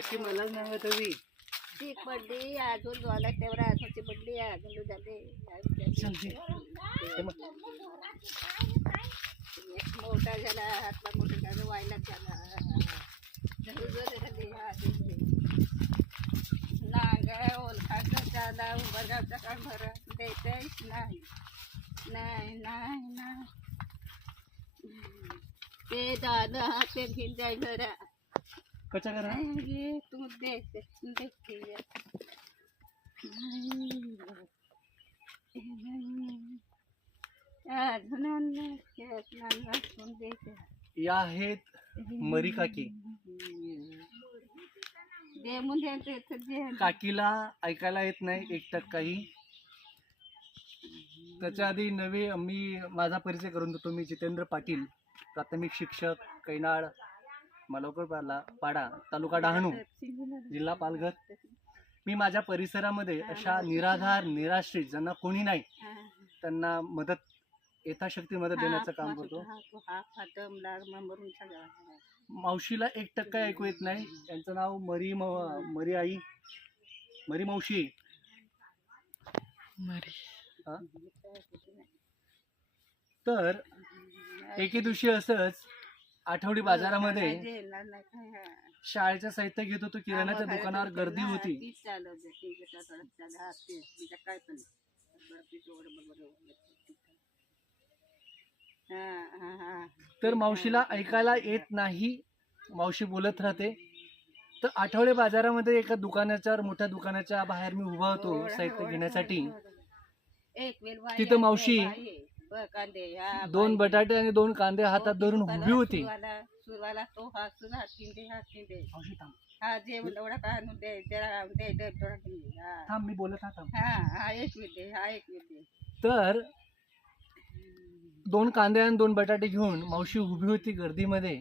काकी मला सांगत हवी ती पडली अजून झाला तेवढा अजूनची पडली अजून झाले. मोठा झाला हातला मोठा झाला व्हायला झाला. नांगाय ओलखाचा झाला उंबरगावचा भरत देतेच नाही. नाही नाही नाही. ते दादा ते घेऊन जाय घरा. कशा करा? ये तू देख देख ये. आहेत मरी काकी. काकीला ऐकायला येत नाही एक टक्काही. त्याच्या आधी नवे मी माझा परिचय करून देतो मी जितेंद्र पाटील प्राथमिक शिक्षक कैनाळ मलवकर पाला पाडा तालुका डहाणू जिल्हा पालघर. मी माझ्या परिसरामध्ये अशा निराधार निराश्रित ज्यांना कोणी नाही त्यांना मदत यथाशक्ती मदत देण्याचं काम करतो. हा मावशीला एक टक्का ऐकू येत नाही. यांचं नाव मरी म मरी आई मरी मावशी? तर एके दिवशी असंच आठवडी बाजारामध्ये हा. शाळेचं साहित्य घेत होतो किराणाच्या दुकानावर गर्दी होती. हा. हा, हा, हा. तर मावशीला ऐकायला येत नाही मावशी बोलत राहते तर आठवडे बाजारामध्ये एका दुकानाच्या मोठ्या दुकानाच्या बाहेर मी उभा होतो एवढं, साहित्य एवढं, घेण्यासाठी तिथं मावशी बरं, कांदे हा, दोन बाई. बटाटे आणि दोन कांदे हातात तो धरून उभी होती. सुरवाला सुरवाला तो हा सुर हा तीन हा तीन मावशी थांब. हा जे एवढा का आणून दे जरा आणून दे दे थोडा दे. हा. थांब मी बोलत हा थांब हा हा एक मिनिट दे हा एक मिनिट दे. तर दोन कांदे आणि दोन बटाटे घेऊन मावशी उभी होती गर्दीमध्ये.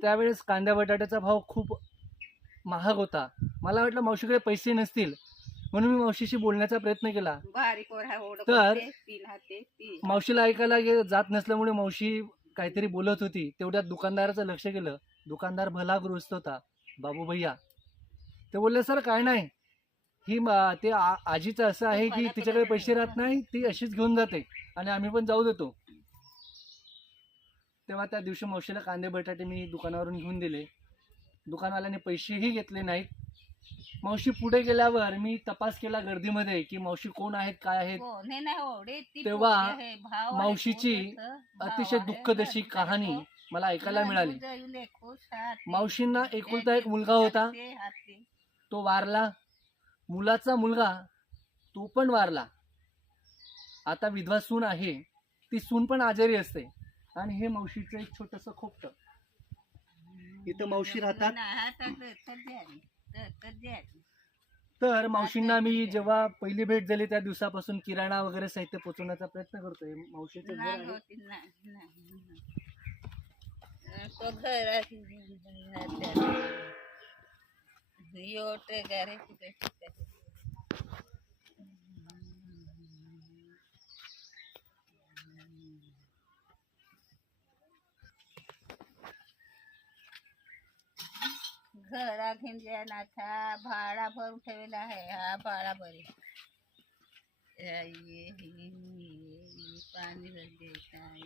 त्यावेळेस कांद्या बटाट्याचा भाव खूप महाग होता. मला वाटलं मावशीकडे पैसे नसतील. म्हणून मी मावशीशी बोलण्याचा प्रयत्न केला. बारीक वर हा ओढ तर- तीन हाते तीन मावशीला ऐकायला गे- जात नसल्यामुळे मावशी काहीतरी बोलत होती. तेवढ्यात दुकानदाराचं लक्ष गेलं. दुकानदार भला गृहस्थ होता. बाबू भैया. ते बोलले सर काय नाही. ही मा- ते आ- आजीचं असं आहे की तिच्याकडे पैसे राहत नाही ती अशीच घेऊन जाते आणि आम्ही पण जाऊ देतो. तेव्हा त्या दिवशी मावशीला कांदे बटाटे मी दुकानावरून घेऊन दिले. दुकानवाल्याने पैसेही घेतले नाहीत. मावशी पुढे गेल्यावर मी तपास केला गर्दीमध्ये की मावशी कोण आहेत काय आहेत हो, नाही नाही ओढे ती तेव्हा पोरगी आहे, भाव आहे, मावशीची भाव अतिशय आहे, दुःखद अशी घरचा कहाणी. मला ऐकायला मिळाली तुझं इले खुश हात ते. मावशींना एकुलता एक मुलगा होता ते हात ते. तो वारला मुलाचा मुलगा तो पण वारला आता विधवा सून आहे ती सून पण आजारी असते आणि हे मावशीचं एक छोटस खोपट इथं मावशी राहतात नाही, हा. तर- मावशींना मी जेव्हा पहिली भेट झाली त्या दिवसापासून किराणा वगैरे साहित्य पोचवण्याचा प्रयत्न करतोय. मावशीचं घर आहे. तो घर. योट तिथे घरा घेऊन नाथा भाडा भरून ठेवलेला आहे हा भाडा भरे पाणी भरले काय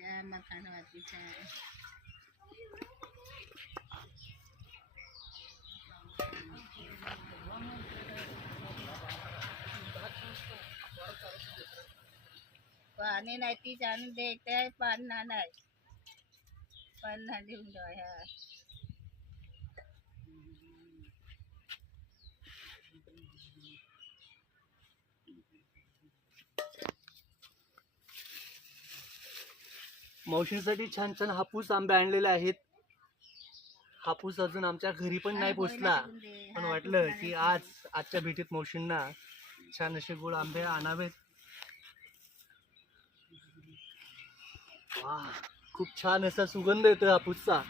या मकान पाणी नाही तीच आणून द्यायचं पाणी नाही मावशींसाठी छान छान हापूस आंबे आणलेले आहेत. हापूस अजून आमच्या घरी पण नाही पोचला. पण वाटलं की आज आजच्या भेटीत मावशींना छान असे गोड आंबे आणावेत. वाह, खूप छान असा सुगंध येतो हापूसचा.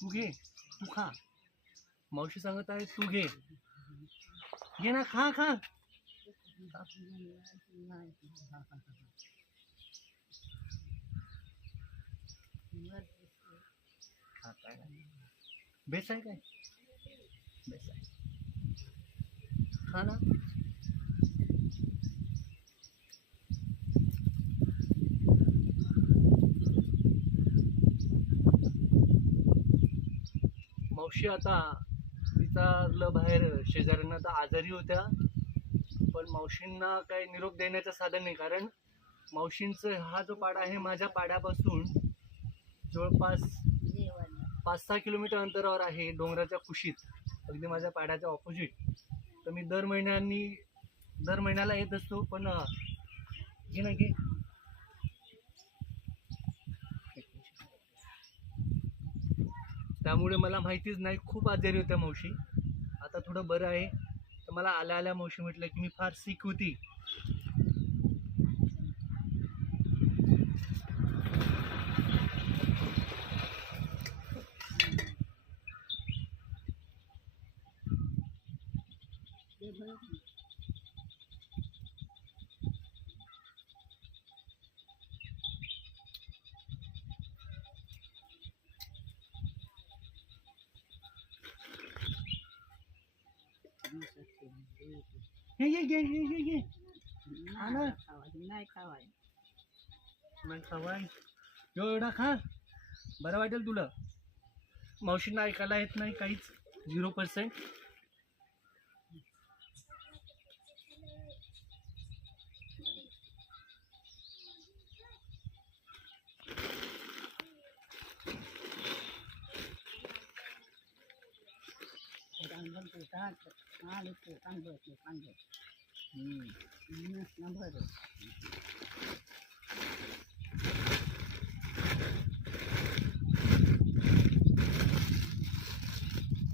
तू घे तू खा. मावशी सांगत आहे तू घे घे ना खा खा. बेस आहे काय? बेस आहे खा ना. मावशी आता तिचा बाहेर शेजाऱ्यांना तर आजारी होत्या. पण मावशींना काही निरोप देण्याचं साधन नाही कारण मावशींचं हा जो पाडा आहे माझ्या पाड्यापासून जवळपास पाच सहा किलोमीटर अंतरावर आहे डोंगराच्या कुशीत अगदी माझ्या पाड्याच्या ऑपोजिट तर मी दर महिन्यांनी दर महिन्याला येत असतो पण घे ना घे त्यामुळे मला माहितीच नाही. खूप आजारी होत्या मावशी. आता थोडं बरं आहे. तर मला आल्या आल्या मावशी म्हटलं की मी फार सिक होती. हे घे ये घे ये ये ये नाही खावाय. नाही खवाय यो एवढा खा. बरं वाटेल तुला. मावशींना ऐकायला येत नाही काहीच. झिरो पर्सेंट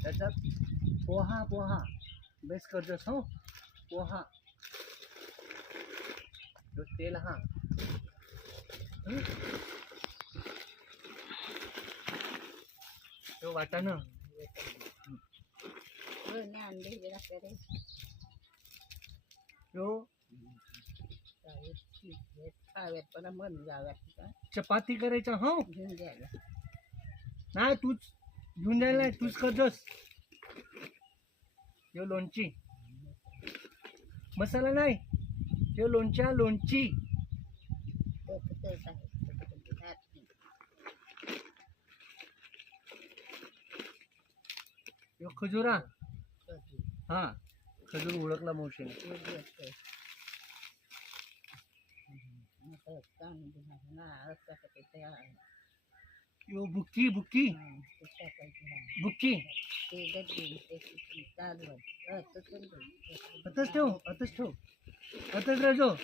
त्याच्यात पोहा पोहा. बेस करतोस हो? पोहा. तो तेल हा. तो वाटाणं. यो. खाव्यात पण मन जाव्यात चपाती करायचं हो? घेऊन द्यायला नाही तूच घेऊन जायला नाही तूच करतोस. यो लोणची. मसाला नाही. यो लोणच्या लोणची. यो खजुरा हा. खजूर ओळखला मावशीने यो बुक्की बुक्की. बुक्की. आताच ठेव आताच ठेव. आताच राजो.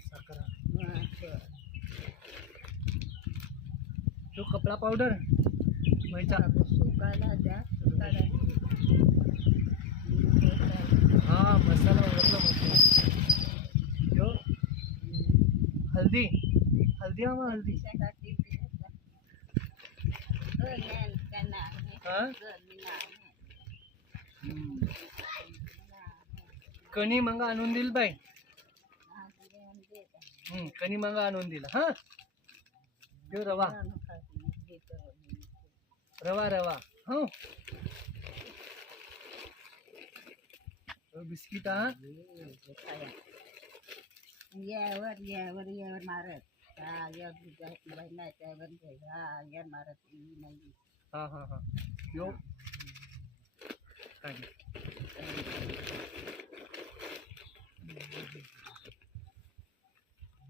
साखर तो कपडा पावडर व्हायचा सुकायला द्या सुकायला हा मसाला ओळखला मावशी यो हल्दी हल्दी हा मग हल्दी हा हम्म. कणी मंगा आणून दिल बाई हम्म, कणी मंगा आणून दिला हा यो रवा रवा रवा। हो। बिस्किट हा। यावर यावर यावर मारत। हा या नाही त्यावर हा या मारत नाही। हा हा हा। यो। काय घे.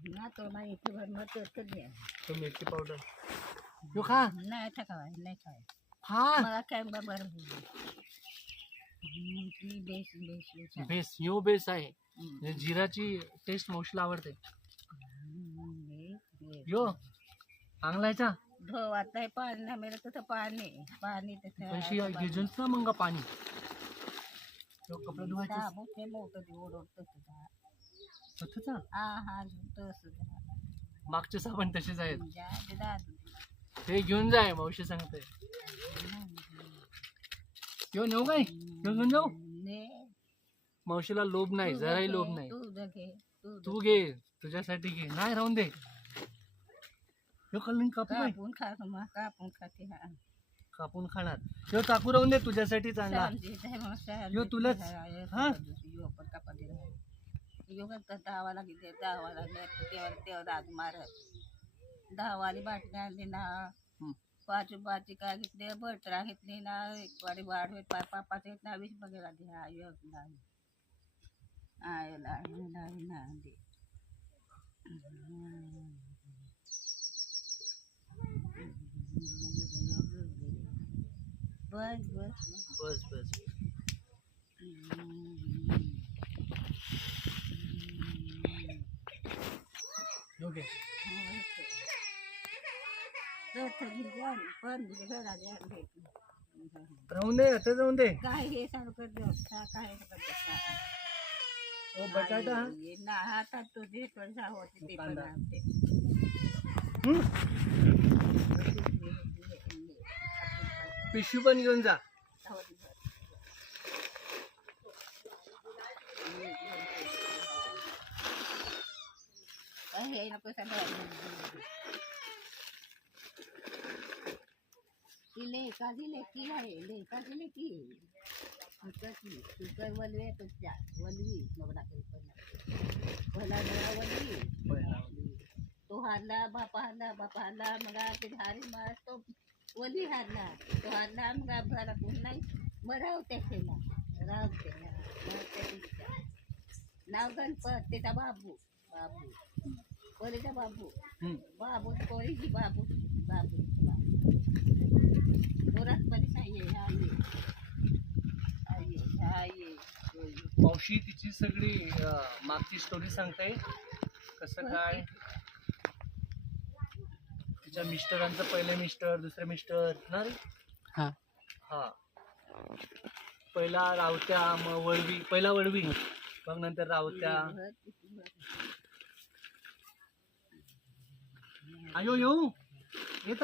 ना तो नाही इथे भर मग तो तर द्या तो मिरची पावडर यो खा नाही ठकावाय नाही काय हा मला काय बरं बेस बेस बेस बेस यो बेस आहे. जिराची टेस्ट मावशीला आवडते. यो चांगलायचा धो आता पाणी नाही मिळत तर पाणी. पाणी पैसे घेजूनच ना मग पाणी. कपडे धुवायचे मोठं ते ओढवतं तुझा स्वतःचा हा हा तसं मागचे साबण तसेच आहेत. ते घेऊन जाय मावशी सांगते यो नेऊ काय? घेऊन जाऊ? मावशीला लोभ नाही जराही लोभ नाही. तू घे तुझ्यासाठी घे. नाही राहून दे. कापू काय? कापून कापून खाते हा. कापून खाणार. यो चाकू राहून दे तुझ्यासाठी चांगला. यो तुलाच. हा? यो पण कापाते राह. यो पण तर दहावाला किती दहावाला तेव्हा तेव्हा दाद मारत दहावाली बाटली आणली ना. हम्म. पाच पाच काय घेतले बटरा घेतली ना. एक वाडी वाढ पाच पाच पाच येत ना वीस बघायला दे यो नाही आयला नाही ना दे बस बस बस. बस घे पण राहून दे आता जाऊन दे काय हे सांग कर काय ओ बटाटा हा. ना हातात तो जे पैसा होते ते पण आणते. हम्म. पण घेऊन जा हे नको सांगा ती लेका दिले की आहे लेका दिले की कसली तुकर वलवे तुझ्या वलवी नवरा करी पण. पहिला नवरा वलवी. तो हारला बापा हारला बापा हारला मग ते हारी मार तो वली हारला. तो हारला मग अपघाला कोण नाही. मग रावत्या खेळला रावते नाव गणपत त्याचा बाबू बाबू. कोलीचा बाबू. बाबू कोलीची बाबू? बाबू. मावशी तिची सगळी मागची स्टोरी सांगते. कसं काय? तिच्या मिस्टरांचं पहिले मिस्टर दुसरे मिस्टर ना रे? हा. हा. पहिला रावत्या मग वळवी पहिला वळवी. मग नंतर रावत्या. आयो येऊ येत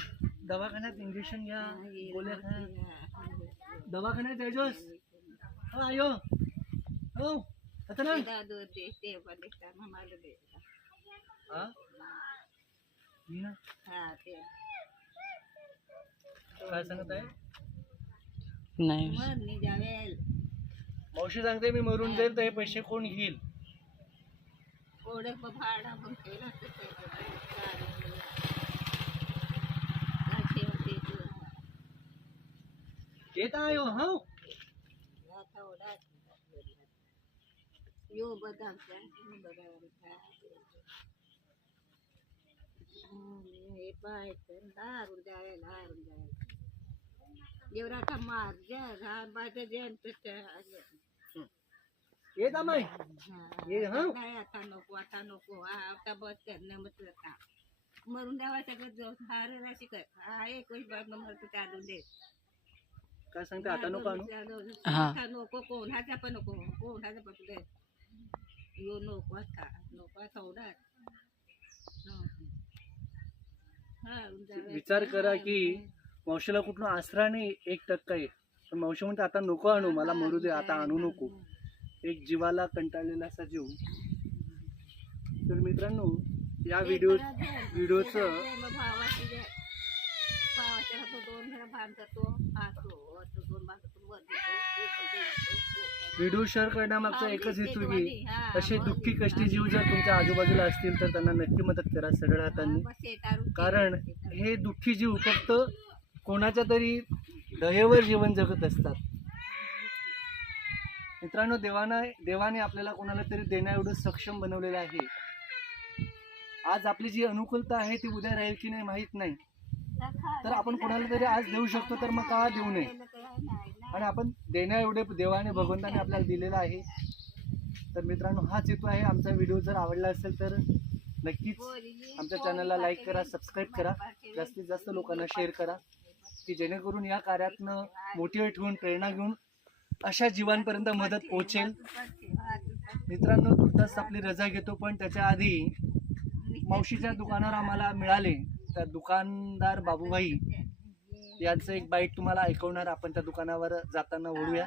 दवाखान्यात इंजेक्शन घ्या गोळ्या खा. दवाखान्यात यायचोस हो आयो. हो. आता ना. हा मी ना? हा काय सांगत आहे नाही मावशी सांगते मी मरून जाईल तर हे पैसे कोण घेईल? ओढे भाडा येत आयो हो हे पाय ये ये हा नाही आता नको आता नको हा आता बस करणे म्हटलं मरून द्यावा सगळं जो हार राशी कर हा एकच बाब मरतो त्या दोन दे काय सांगते आता नको आणू. हा. आता नको कोणाचा पण नको कोणाचा पण दे यो नको आता नको उडात विचार करा की मावशीला कुठून आसरा नाही एक टक्का आहे. पण मावशी म्हणते आता नको आणू मला मरू दे आता आणू नको. एक जीवाला कंटाळलेला असा जीव. तर मित्रांनो या व्हिडिओ व्हिडिओचं दोन दोन. व्हिडिओ शेअर करण्यामागचा एकच हेतू की असे दुःखी कष्टी जीव जर तुमच्या आजूबाजूला असतील तर त्यांना नक्की मदत करा सरळ हातांनी. कारण हे. हे दुःखी जीव फक्त कोणाच्या तरी दयेवर जीवन जगत असतात. मित्रांनो देवानं देवाने आपल्याला कोणाला तरी देण्या एवढं सक्षम बनवलेलं आहे. आज आपली जी अनुकूलता आहे ती उद्या राहील की नाही माहीत नाही. तर आपण कोणाला तरी आज देऊ शकतो तर मग का देऊ नये? आणि आपण देण्या एवढे देवाने भगवंताने आपल्याला दिलेलं आहे. तर मित्रांनो हाच हेतू आहे. आमचा व्हिडिओ जर आवडला असेल तर नक्कीच आमच्या चॅनलला लाईक करा सबस्क्राईब करा. जास्तीत जास्त लोकांना शेअर करा की जेणेकरून या कार्यातनं मोटिवेट होऊन प्रेरणा घेऊन अशा जीवांपर्यंत मदत पोहोचेल. मित्रांनो तुर्तास आपली रजा घेतो पण त्याच्या आधी मावशीच्या दुकानावर आम्हाला मिळाले. त्या दुकानदार बाबूभाई यांचं एक बाईट तुम्हाला ऐकवणार. आपण त्या दुकानावर जाताना ओढूया.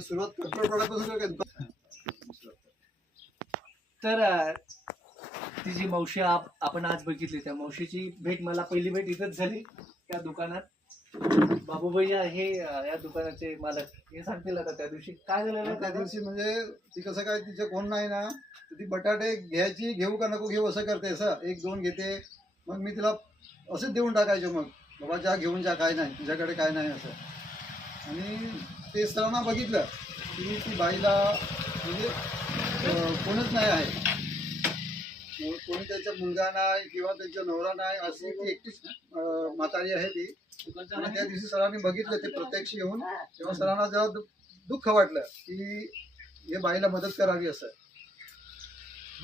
सुरुवात तर ती जी मावशी आप आपण आज बघितली त्या मावशीची भेट मला पहिली भेट इथंच झाली त्या दुकानात. बाबूभाई आहे अं, या दुकानाचे मालक हे सांगतील आता त्या दिवशी. काय झालेलं त्या दिवशी म्हणजे ती कसं काय तिचं कोण नाही ना तर ती बटाटे घ्यायची घेऊ का नको घेऊ असं करते असं. एक दोन घेते. मग मी तिला असंच देऊन टाकायचो मग. बाबा जा घेऊन जा काय नाही तुझ्याकडे काय नाही असं. आणि ते सरांना बघितलं. की ती बाईला म्हणजे कोणच नाही आहे. कोणी त्यांचा मुलगा नाही किंवा त्यांचा नवरा नाही अशी ती एकटीच म्हातारी आहे ती. आणि त्या दिवशी सरांनी बघितलं ते प्रत्यक्ष येऊन तेव्हा सरांना जरा दुःख वाटलं की हे बाईला मदत करावी असं.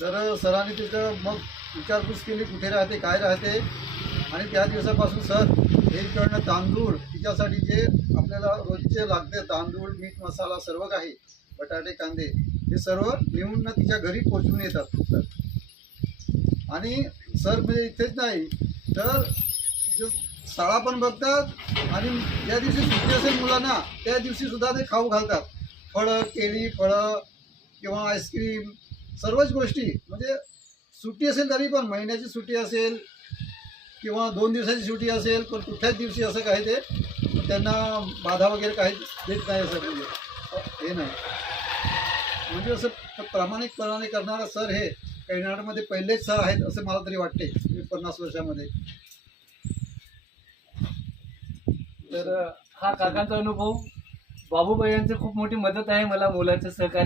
तर सरांनी तिथं मग विचारपूस केली कुठे राहते काय राहते? आणि त्या दिवसापासून सर हे कळणं तांदूळ तिच्यासाठी जे आपल्याला रोजचे लागते तांदूळ मीठ मसाला सर्व काही बटाटे कांदे हे सर्व नेऊन ना तिच्या घरी पोचवून येतात सर आणि सर म्हणजे इथेच नाही. तर जे शाळा पण बघतात आणि ज्या दिवशी सुट्टी असेल मुलांना त्या दिवशी सुद्धा ते खाऊ घालतात. फळं केळी फळं किंवा आईस्क्रीम सर्वच गोष्टी. म्हणजे सुट्टी असेल तरी पण महिन्याची सुट्टी असेल किंवा दोन दिवसाची सुट्टी असेल पण कुठल्याच दिवशी असं काही ते त्यांना बाधा वगैरे काही देत नाही असं म्हणजे. हे नाही. म्हणजे असं प्रामाणिकपणाने करणारा सर हे कैनाडमध्ये पहिलेच सर आहेत असं मला तरी वाटते पन्नास वर्षामध्ये. तर हा काकांचा अनुभव. बाबूबाई यांची खूप मोठी मदत आहे मला मुलाचं सहकार्य